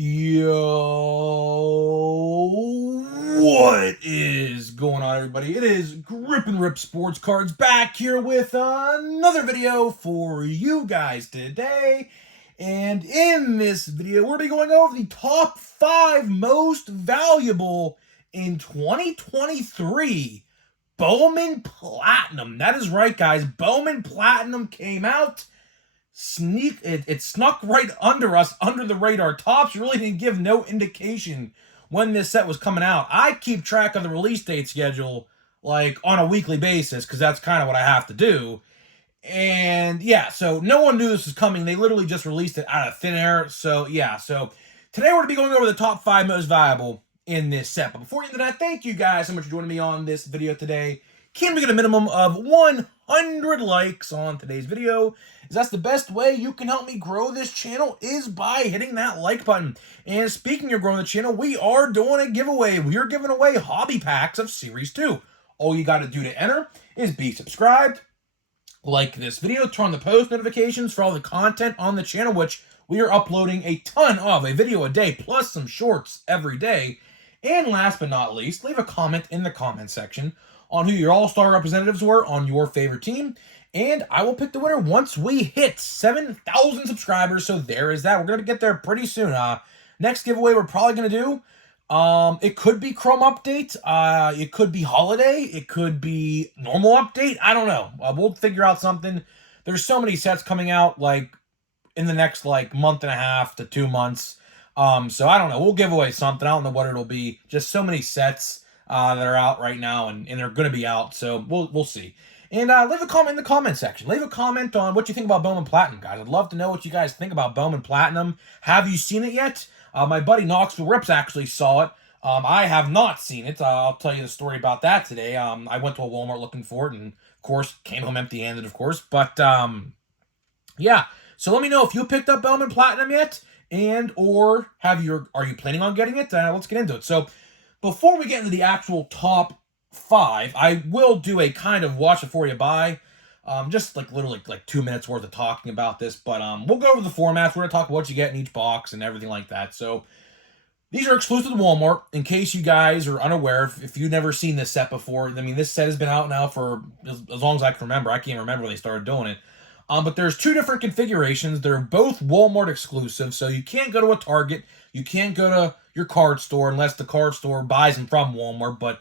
Yo, what is going on, everybody? It is Grip and Rip Sports Cards back here with another video for you guys today. And in this video, we're going to be going over the top 5 most valuable in 2023 Bowman Platinum. That is right, guys. Bowman Platinum came out. It snuck right under us, under the radar. Topps really didn't give no indication when this set was coming out. I keep track of the release date schedule like on a weekly basis because that's kind of what I have to do. And yeah, so no one knew this was coming. They literally just released it out of thin air. So yeah, so today we're going to be going over the top 5 most valuable in this set. But before we get into that, thank you guys so much for joining me on this video today. Can we get a minimum of 100 likes on today's video? Is that's the best way you can help me grow this channel is by hitting that like button. And speaking of growing the channel, we are doing a giveaway. We are giving away hobby packs of Series 2. All you got to do to enter is be subscribed, like this video, turn on the post notifications for all the content on the channel, which we are uploading a ton of, a video a day, plus some shorts every day. And last but not least, leave a comment in the comment section on who your all-star representatives were on your favorite team, and I will pick the winner once we hit 7,000 subscribers. So there is that. We're going to get there pretty soon. Next giveaway we're probably going to do, it could be Chrome Update, it could be Holiday, it could be normal update. I don't know. We'll figure out something. There's so many sets coming out, like, in the next, like, month and a half to 2 months. So I don't know. We'll give away something. I don't know what it'll be. Just so many sets that are out right now, and they're going to be out, so we'll see. And leave a comment in the comment section. Leave a comment on what you think about Bowman Platinum, guys. I'd love to know what you guys think about Bowman Platinum. Have you seen it yet? My buddy Knoxville Rips actually saw it. I have not seen it. I'll tell you the story about that today. I went to a Walmart looking for it, and of course, came home empty-handed, of course. But, yeah. So let me know if you picked up Bowman Platinum yet, and or are you planning on getting it? Let's get into it. So, before we get into the actual top 5, I will do a kind of watch before you buy. Just like literally like 2 minutes worth of talking about this. But we'll go over the formats. We're going to talk about what you get in each box and everything like that. So these are exclusive to Walmart. In case you guys are unaware, if you've never seen this set before, I mean, this set has been out now for as long as I can remember. I can't remember when they started doing it. But there's 2 different configurations. They're both Walmart exclusive, so you can't go to a Target. You can't go to your card store unless the card store buys them from Walmart. But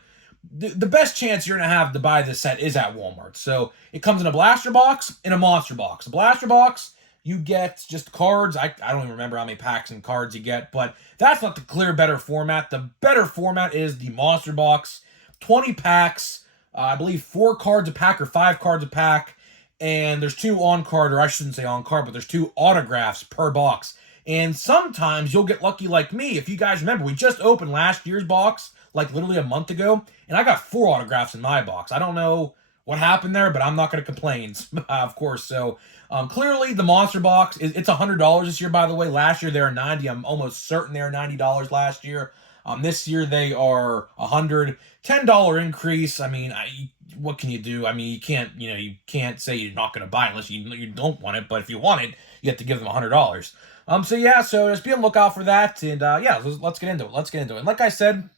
the best chance you're going to have to buy this set is at Walmart. So it comes in a blaster box and a monster box. A blaster box, you get just cards. I don't even remember how many packs and cards you get, but that's not the clear better format. The better format is the monster box. 20 packs, I believe 4 cards a pack or 5 cards a pack. And there's 2 on-card, or I shouldn't say on-card, but there's 2 autographs per box. And sometimes you'll get lucky like me. If you guys remember, we just opened last year's box, like literally a month ago, and I got 4 autographs in my box. I don't know what happened there, but I'm not going to complain, of course. So clearly the monster box, it's $100 this year, by the way. Last year they were $90. I'm almost certain they were $90 last year. This year they are $100. $10 increase. I mean, what can you do? I mean, you can't say you're not going to buy it unless you don't want it. But if you want it, you have to give them $100. So yeah, so just be on the lookout for that. And yeah, let's get into it. Let's get into it. And like I said,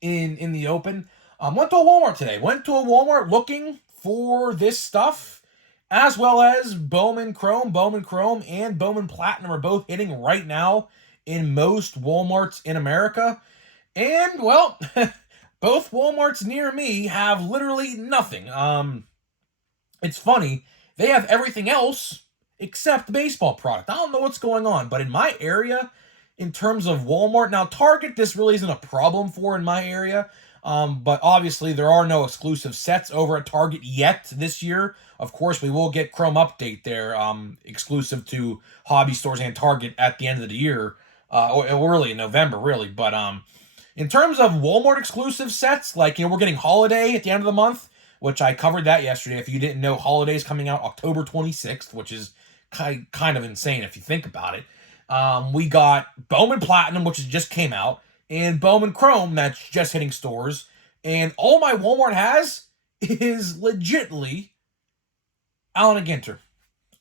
in the open, went to a Walmart today. Went to a Walmart looking for this stuff, as well as Bowman Chrome, and Bowman Platinum are both hitting right now in most Walmarts in America. And, well, both Walmarts near me have literally nothing. It's funny. They have everything else except baseball product. I don't know what's going on, but in my area, in terms of Walmart, now Target, this really isn't a problem for in my area. But obviously there are no exclusive sets over at Target yet this year. Of course, we will get Chrome Update there, exclusive to hobby stores and Target at the end of the year, or early in November, really. But in terms of Walmart exclusive sets, like, we're getting Holiday at the end of the month, which I covered that yesterday. If you didn't know, Holiday's coming out October 26th, which is kind of insane if you think about it. We got Bowman Platinum, which just came out, and Bowman Chrome that's just hitting stores. And all my Walmart has is legitly Allen and Ginter.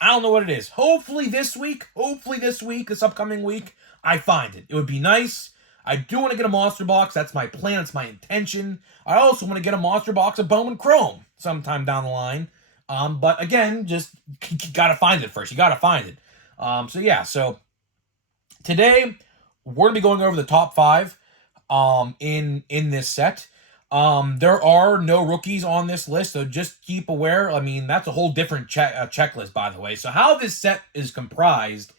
I don't know what it is. Hopefully this week, this upcoming week, I find it. It would be nice. I do want to get a monster box. That's my plan. It's my intention. I also want to get a monster box of Bowman Chrome sometime down the line. But again, just you gotta find it first. You gotta find it. So yeah. So today we're gonna be going over the top 5 in this set. There are no rookies on this list, so just keep aware. I mean, that's a whole different checklist, by the way. So how this set is comprised,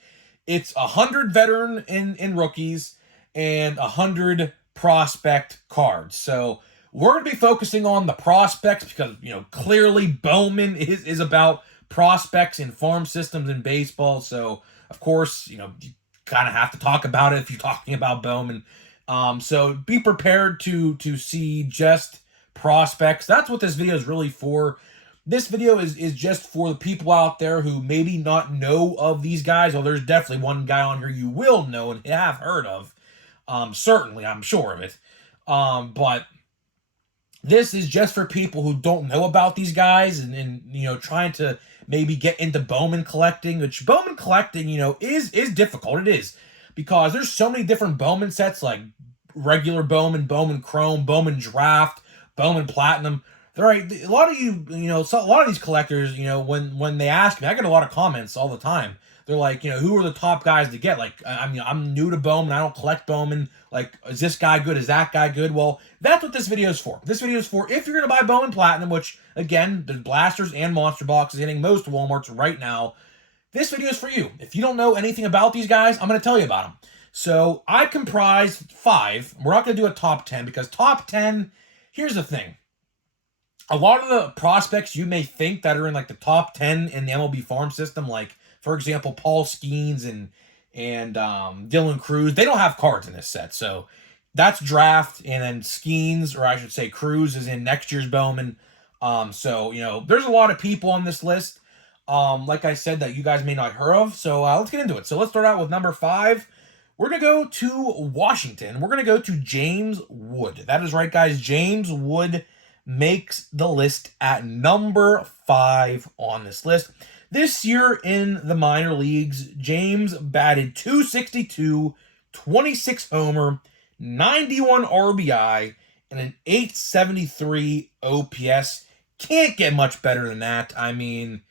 it's 100 veteran in rookies and 100 prospect cards. So we're going to be focusing on the prospects because, clearly Bowman is about prospects in farm systems in baseball. So, of course, you kind of have to talk about it if you're talking about Bowman. So be prepared to see just prospects. That's what this video is really for. This video is just for the people out there who maybe not know of these guys. Well, there's definitely one guy on here you will know and have heard of. Certainly, I'm sure of it. But this is just for people who don't know about these guys and trying to maybe get into Bowman collecting, which Bowman collecting, is difficult. It is. Because there's so many different Bowman sets, like regular Bowman, Bowman Chrome, Bowman Draft, Bowman Platinum. They're right. A lot of a lot of these collectors, when they ask me, I get a lot of comments all the time. They're like, who are the top guys to get? Like, I'm new to Bowman. I don't collect Bowman. Like, is this guy good? Is that guy good? Well, that's what this video is for. This video is for if you're going to buy Bowman Platinum, which, again, the blasters and monster boxes hitting most Walmarts right now. This video is for you. If you don't know anything about these guys, I'm going to tell you about them. So I comprise 5. We're not going to do a top 10 because top 10, here's the thing. A lot of the prospects you may think that are in like the top 10 in the MLB farm system, like, for example, Paul Skeens and Dylan Cruz, they don't have cards in this set. So that's draft, and then Skeens, or I should say Cruz, is in next year's Bowman. So, there's a lot of people on this list. Like I said, that you guys may not heard of. So let's get into it. So let's start out with number 5. We're going to go to Washington. We're going to go to James Wood. That is right, guys. James Wood makes the list at number 5 on this list. This year in the minor leagues, James batted .262, 26 homer, 91 RBI, and an .873 OPS. Can't get much better than that. I mean,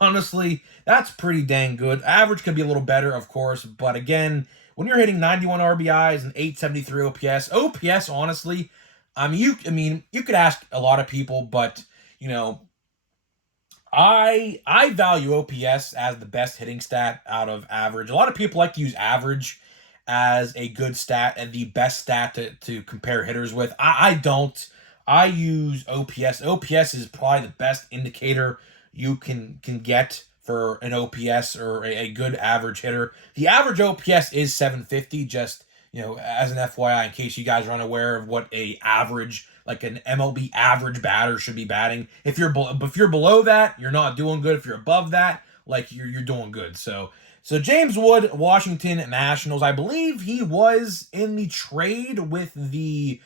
honestly, that's pretty dang good. Average could be a little better, of course, but again, when you're hitting 91 RBIs and .873 OPS, honestly, you could ask a lot of people, but I value OPS as the best hitting stat out of average. A lot of people like to use average as a good stat and the best stat to compare hitters with. I don't. I use OPS. OPS is probably the best indicator you can get for an OPS or a good average hitter. The average OPS is 750, just, as an FYI, in case you guys are unaware of what a average, like an MLB average batter should be batting. If you're below that, you're not doing good. If you're above that, like you're doing good. So James Wood, Washington Nationals, I believe he was in the trade with the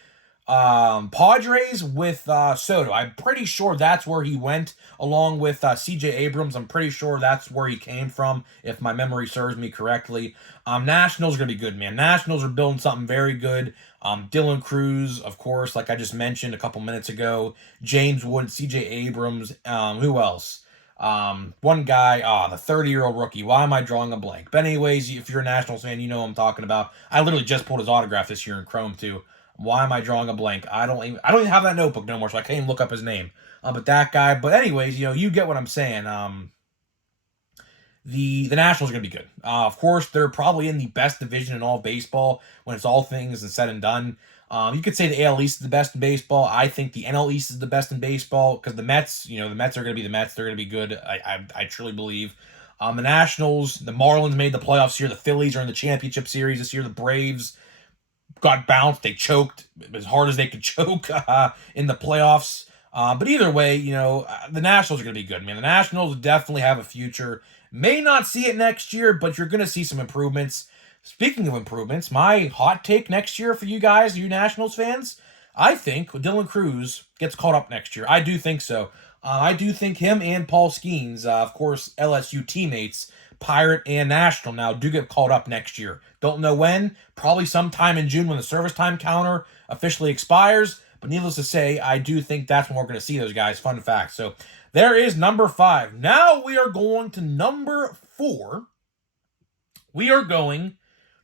Padres with Soto. I'm pretty sure that's where he went, along with CJ Abrams. I'm pretty sure that's where he came from, if my memory serves me correctly. Nationals are going to be good, man. Nationals are building something very good. Dylan Cruz, of course, like I just mentioned a couple minutes ago. James Wood, CJ Abrams. Who else? One guy, the 30-year-old rookie. Why am I drawing a blank? But anyways, if you're a Nationals fan, you know what I'm talking about. I literally just pulled his autograph this year in Chrome, too. Why am I drawing a blank? I don't even have that notebook no more, so I can't even look up his name. But that guy. But anyways, you get what I'm saying. The Nationals are going to be good. Of course, they're probably in the best division in all of baseball when it's all things and said and done. You could say the AL East is the best in baseball. I think the NL East is the best in baseball because the Mets, the Mets are going to be the Mets. They're going to be good. I truly believe. The Nationals, the Marlins made the playoffs this year. The Phillies are in the championship series this year. The Braves got bounced. They choked as hard as they could choke in the playoffs. But either way, the Nationals are going to be good, man. The Nationals definitely have a future. May not see it next year, but you're going to see some improvements. Speaking of improvements, my hot take next year for you guys, you Nationals fans, I think Dylan Cruz gets called up next year. I do think so. I do think him and Paul Skeens, of course, LSU teammates, Pirate and National now, do get called up next year. Don't know when. Probably sometime in June when the service time counter officially expires. But needless to say, I do think that's when we're going to see those guys. Fun fact. So there is number 5. Now we are going to number 4. We are going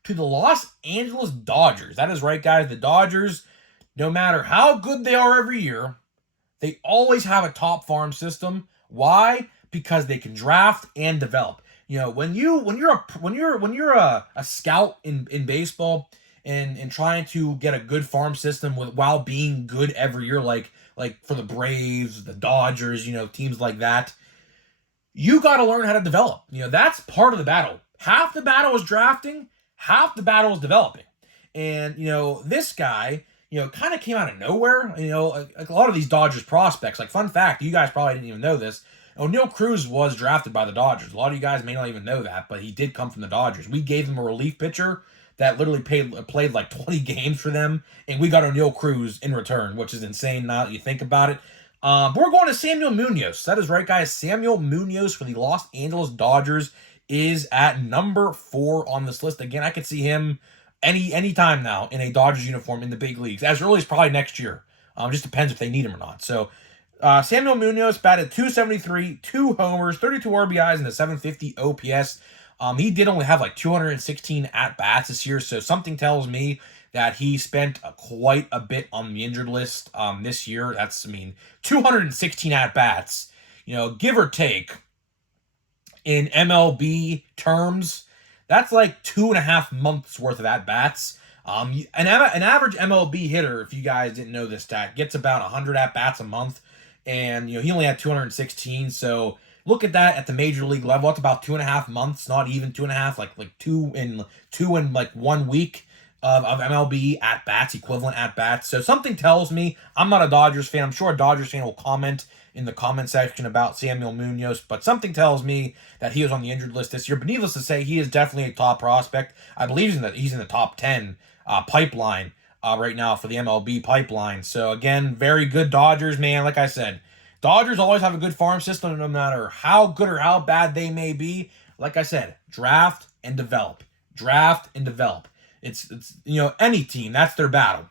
to the Los Angeles Dodgers. That is right, guys. The Dodgers, no matter how good they are every year, they always have a top farm system. Why? Because they can draft and develop. You know, when you're a scout in baseball and trying to get a good farm system while being good every year, like for the Braves, the Dodgers, you know, teams like that, you got to learn how to develop. You know, that's part of the battle. Half the battle is drafting, half the battle is developing. And, you know, this guy, you know, kind of came out of nowhere. You know, a lot of these Dodgers prospects, like, fun fact, you guys probably didn't even know this, O'Neal Cruz was drafted by the Dodgers. A lot of you guys may not even know that, but he did come from the Dodgers. We gave him a relief pitcher that literally played like 20 games for them, and we got O'Neal Cruz in return, which is insane now that you think about it. But we're going to Samuel Munoz. That is right, guys. Samuel Munoz for the Los Angeles Dodgers is at number 4 on this list. Again, I could see him any time now in a Dodgers uniform in the big leagues, as early as probably next year. Just depends if they need him or not. So Samuel Munoz batted .273, 2 homers, 32 RBIs, and a .750 OPS. He did only have like 216 at-bats this year, so something tells me that he spent quite a bit on the injured list this year. That's, 216 at-bats, you know, give or take, in MLB terms, that's like 2.5 months worth of at-bats. An average MLB hitter, if you guys didn't know this stat, gets about 100 at-bats a month. And, you know, he only had 216, so look at that at the major league level. It's about 2.5 months, not even 2.5, like two in like 1 week of MLB at-bats, equivalent at-bats. So something tells me, I'm not a Dodgers fan. I'm sure a Dodgers fan will comment in the comment section about Samuel Munoz, but something tells me that he was on the injured list this year. But needless to say, he is definitely a top prospect. I believe he's in the top 10 pipeline right now for the MLB pipeline. So again, very good Dodgers, man. Like I said, Dodgers always have a good farm system no matter how good or how bad they may be. Like I said, draft and develop. Draft and develop. It's you know, any team, that's their battle.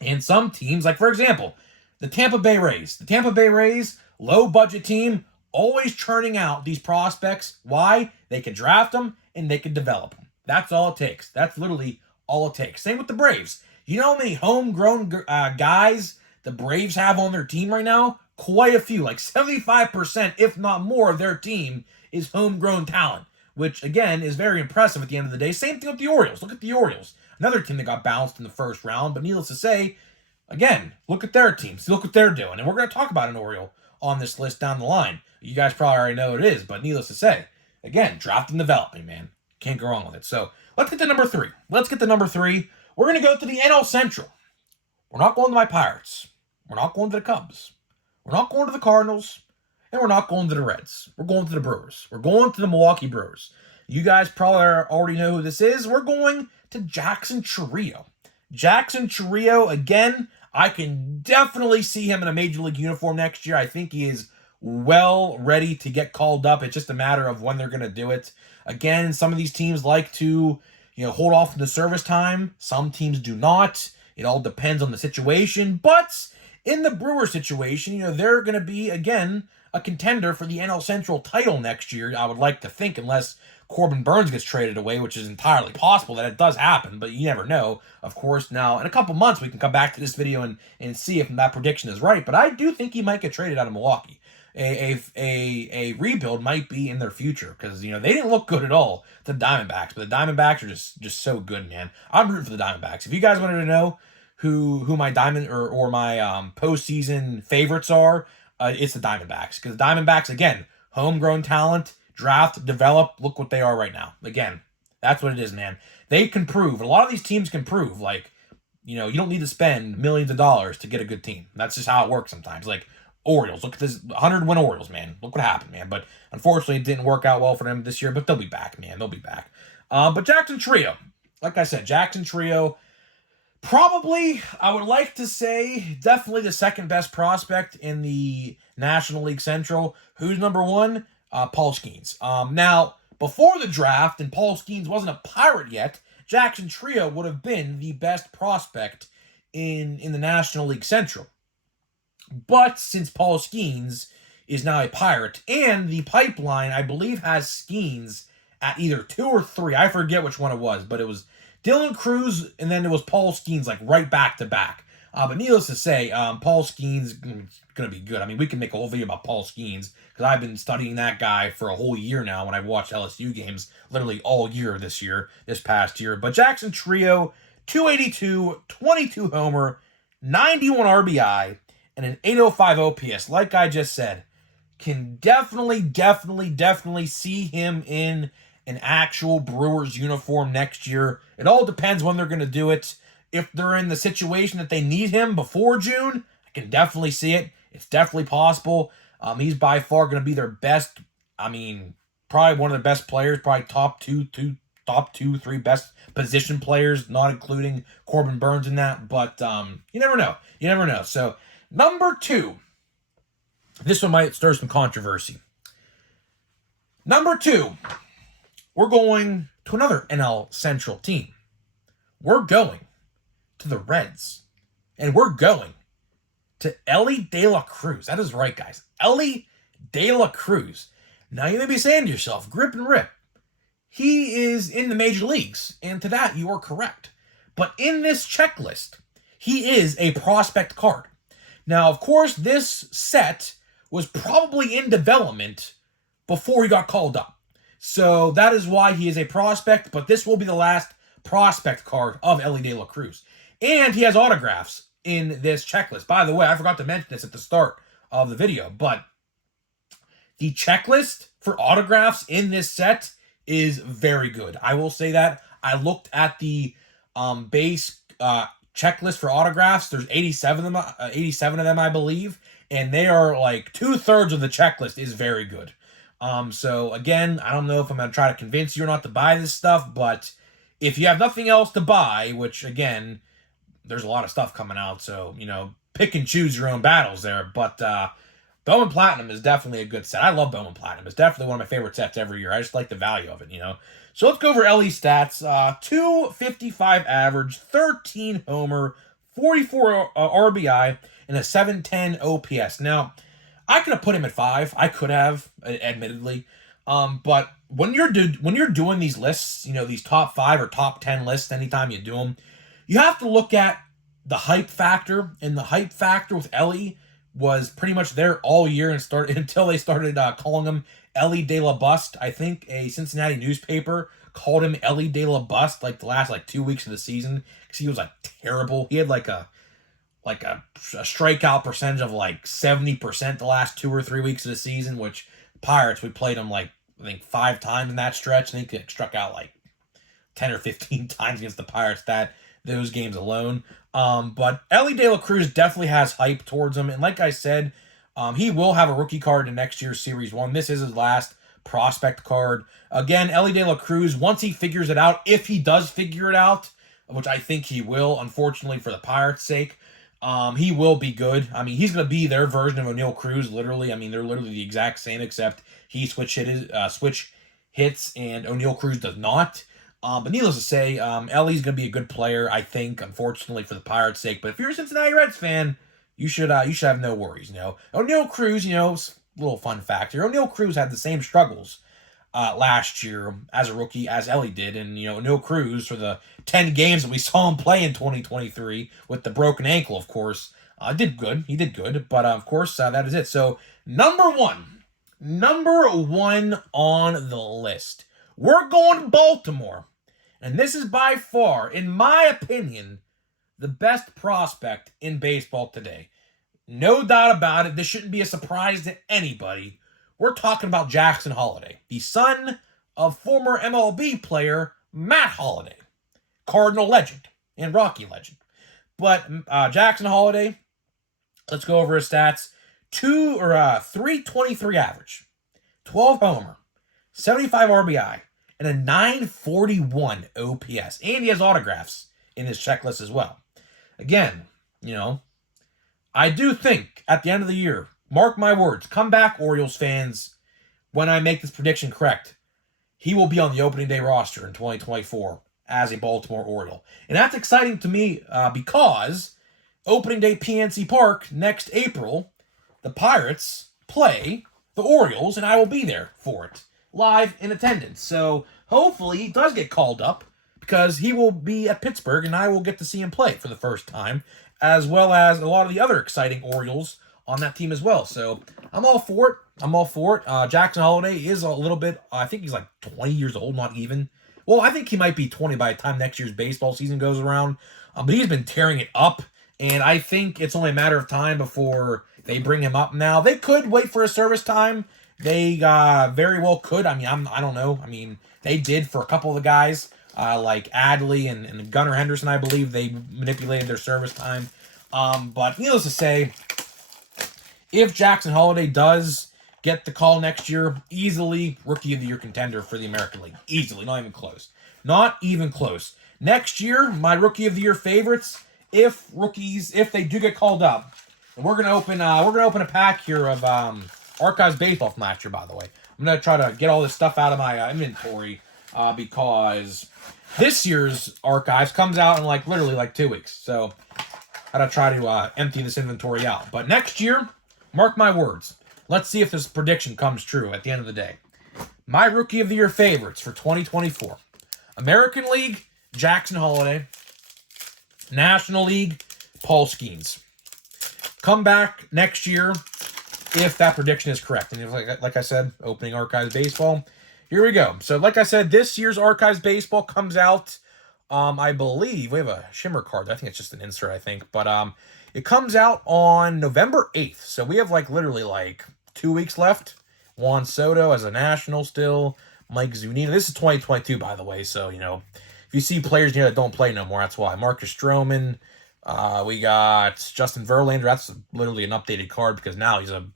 And some teams, like for example, the Tampa Bay Rays. The Tampa Bay Rays, low budget team, always churning out these prospects. Why? They can draft them and they can develop them. That's all it takes. That's literally all it takes. Same with the Braves. You know how many homegrown guys the Braves have on their team right now? Quite a few. Like 75%, if not more, of their team is homegrown talent, which, again, is very impressive at the end of the day. Same thing with the Orioles. Look at the Orioles. Another team that got bounced in the first round, but needless to say, again, look at their teams. Look what they're doing. And we're going to talk about an Oriole on this list down the line. You guys probably already know what it is, but needless to say, again, draft and developing, man. Can't go wrong with it. So let's get to number 3. We're going to go to the NL Central. We're not going to my Pirates. We're not going to the Cubs. We're not going to the Cardinals. And we're not going to the Reds. We're going to the Brewers. We're going to the Milwaukee Brewers. You guys probably already know who this is. We're going to Jackson Chourio. Jackson Chourio, again, I can definitely see him in a Major League uniform next year. I think he is well ready to get called up. It's just a matter of when they're going to do it. Again, some of these teams like to, you know, hold off on the service time. Some teams do not. It all depends on the situation. But in the Brewer situation, you know, they're going to be, again, a contender for the NL Central title next year, I would like to think, unless Corbin Burns gets traded away, which is entirely possible that it does happen, but you never know. Of course, now, in a couple months, we can come back to this video and see if that prediction is right, but I do think he might get traded out of Milwaukee. A rebuild might be in their future, because, you know, they didn't look good at all, the Diamondbacks, but the Diamondbacks are just so good, man. I'm rooting for the Diamondbacks. If you guys wanted to know who my Diamond or my postseason favorites are, it's the Diamondbacks, because the Diamondbacks, again, homegrown talent, draft, develop, look what they are right now. Again, that's what it is, man. They can prove, a lot of these teams can prove, like, you know, you don't need to spend millions of dollars to get a good team. That's just how it works sometimes. Like, Orioles, look at this 100-win Orioles, man. Look what happened, man. But unfortunately, it didn't work out well for them this year, but they'll be back, man. They'll be back. But Jackson Chourio, like I said, Jackson Chourio, probably, I would like to say, definitely the second best prospect in the National League Central. Who's number one? Paul Skeens. Now, before the draft, and Paul Skeens wasn't a Pirate yet, Jackson Trio would have been the best prospect in the National League Central. But since Paul Skeens is now a Pirate, and the pipeline, I believe, has Skeens at either 2 or 3. I forget which one it was, but it was Dylan Cruz, and then it was Paul Skeens, like, right back to back. But needless to say, Paul Skeens is going to be good. I mean, we can make a whole video about Paul Skeens, because I've been studying that guy for a whole year now when I've watched LSU games, literally all year this past year. But Jackson Trio, 282, 22 homer, 91 RBI, and an 805 OPS. Like I just said, can definitely see him in an actual Brewers uniform next year. It all depends when they're going to do it. If they're in the situation that they need him before June, I can definitely see it. It's definitely possible. He's by far going to be their best. I mean, probably one of the best players. Probably top two, three best position players, not including Corbin Burns in that. But you never know. You never know. So number 2. This one might stir some controversy. Number 2, we're going to another NL Central team. We're going to the Reds. And we're going to Elly De La Cruz. That is right, guys. Elly De La Cruz. Now, you may be saying to yourself, Grip and Rip, he is in the major leagues. And to that, you are correct. But in this checklist, he is a prospect card. Now, of course, this set was probably in development before he got called up. So that is why he is a prospect, but this will be the last prospect card of Elly De La Cruz. And he has autographs in this checklist. By the way, I forgot to mention this at the start of the video, but the checklist for autographs in this set is very good. I will say that. I looked at the base checklist for autographs. There's 87 of them, I believe, and they are like 2/3 of the checklist is very good. So again, I don't know if I'm going to try to convince you or not to buy this stuff, but if you have nothing else to buy, which again, there's a lot of stuff coming out, so, you know, pick and choose your own battles there. But Bowman Platinum is definitely a good set. I love Bowman Platinum. It's definitely one of my favorite sets every year. I just like the value of it, you know. So let's go over Elly's stats. 255 average, 13 homer, 44 RBI, and a 710 OPS. Now, I could have put him at 5. I could have, admittedly. But when you're doing these lists, you know, these top 5 or top 10 lists, anytime you do them, you have to look at the hype factor. And the hype factor with Elly was pretty much there all year until they started calling him Elly De La Bust. I think a Cincinnati newspaper called him Elly De La Bust like the last 2 weeks of the season because he was terrible. He had a strikeout percentage of 70% the last 2 or 3 weeks of the season, which Pirates, we played him I think 5 times in that stretch. I think he struck out 10 or 15 times against the Pirates those games alone. But Elly De La Cruz definitely has hype towards him. And like I said, he will have a rookie card in next year's Series 1. This is his last prospect card. Again, Elly De La Cruz, once he figures it out, if he does figure it out, which I think he will, unfortunately for the Pirates' sake, he will be good. I mean, he's going to be their version of O'Neal Cruz, literally. I mean, they're literally the exact same, except he switch hits and O'Neal Cruz does not. But needless to say, Elly's going to be a good player, I think, unfortunately, for the Pirates' sake. But if you're a Cincinnati Reds fan, you should have no worries, you know. O'Neal Cruz, you know, little fun fact here, O'Neal Cruz had the same struggles last year as a rookie as Elly did. And, you know, O'Neal Cruz, for the 10 games that we saw him play in 2023, with the broken ankle, of course, did good. He did good. But, of course, that is it. So, number one on the list, we're going to Baltimore. And this is by far, in my opinion, the best prospect in baseball today. No doubt about it. This shouldn't be a surprise to anybody. We're talking about Jackson Holliday, the son of former MLB player Matt Holliday, Cardinal legend and Rocky legend. But Jackson Holliday, let's go over his stats. 323 average, 12 homer, 75 RBI, and a 941 OPS. And he has autographs in his checklist as well. Again, you know, I do think at the end of the year, mark my words, come back, Orioles fans, when I make this prediction correct. He will be on the opening day roster in 2024 as a Baltimore Oriole. And that's exciting to me because opening day PNC Park next April, the Pirates play the Orioles, and I will be there for it, live in attendance. So hopefully he does get called up because he will be at Pittsburgh, and I will get to see him play for the first time, as well as a lot of the other exciting Orioles on that team as well. So I'm all for it. I'm all for it. Jackson Holliday is a little bit, I think he's like 20 years old, not even. Well, I think he might be 20 by the time next year's baseball season goes around. But he's been tearing it up, and I think it's only a matter of time before they bring him up now. They could wait for a service time. They very well could. I mean, I don't know. I mean, they did for a couple of the guys, like Adley and Gunnar Henderson, I believe. They manipulated their service time. But needless to say, if Jackson Holliday does get the call next year, easily Rookie of the Year contender for the American League. Easily, not even close. Not even close. Next year, my Rookie of the Year favorites, if they do get called up, and we're gonna open a pack here of Archives baseball from last year, by the way. I'm gonna try to get all this stuff out of my inventory because this year's Archives comes out in literally 2 weeks. So I'm gonna try to empty this inventory out. But next year, mark my words. Let's see if this prediction comes true at the end of the day. My Rookie of the Year favorites for 2024. American League, Jackson Holliday. National League, Paul Skeens. Come back next year if that prediction is correct. And like I said, opening Archives baseball. Here we go. So like I said, this year's Archives baseball comes out, I believe, we have a shimmer card. I think it's just an insert, I think. But it comes out on November 8th. So we have literally 2 weeks left. Juan Soto as a national still. Mike Zunino. This is 2022, by the way. So, if you see players that don't play no more, that's why. Marcus Stroman. We got Justin Verlander. That's literally an updated card because now he's a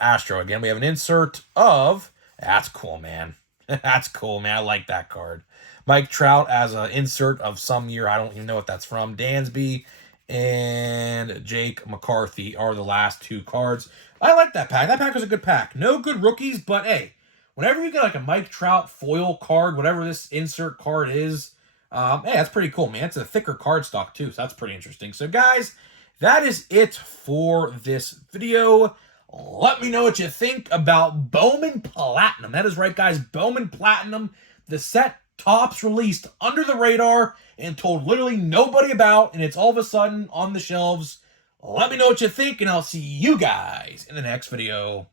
Astro again. We have an insert of... That's cool, man. That's cool, man. I like that card. Mike Trout as an insert of some year. I don't even know what that's from. Dansby and Jake McCarthy are the last two cards. I like that pack. That pack was a good pack. No good rookies, but hey, whenever you get a Mike Trout foil card, whatever this insert card is, hey, that's pretty cool, man. It's a thicker card stock, too, so that's pretty interesting. So, guys, that is it for this video. Let me know what you think about Bowman Platinum. That is right, guys. Bowman Platinum, the set tops released under the radar and told literally nobody about, and it's all of a sudden on the shelves. Let me know what you think, and I'll see you guys in the next video.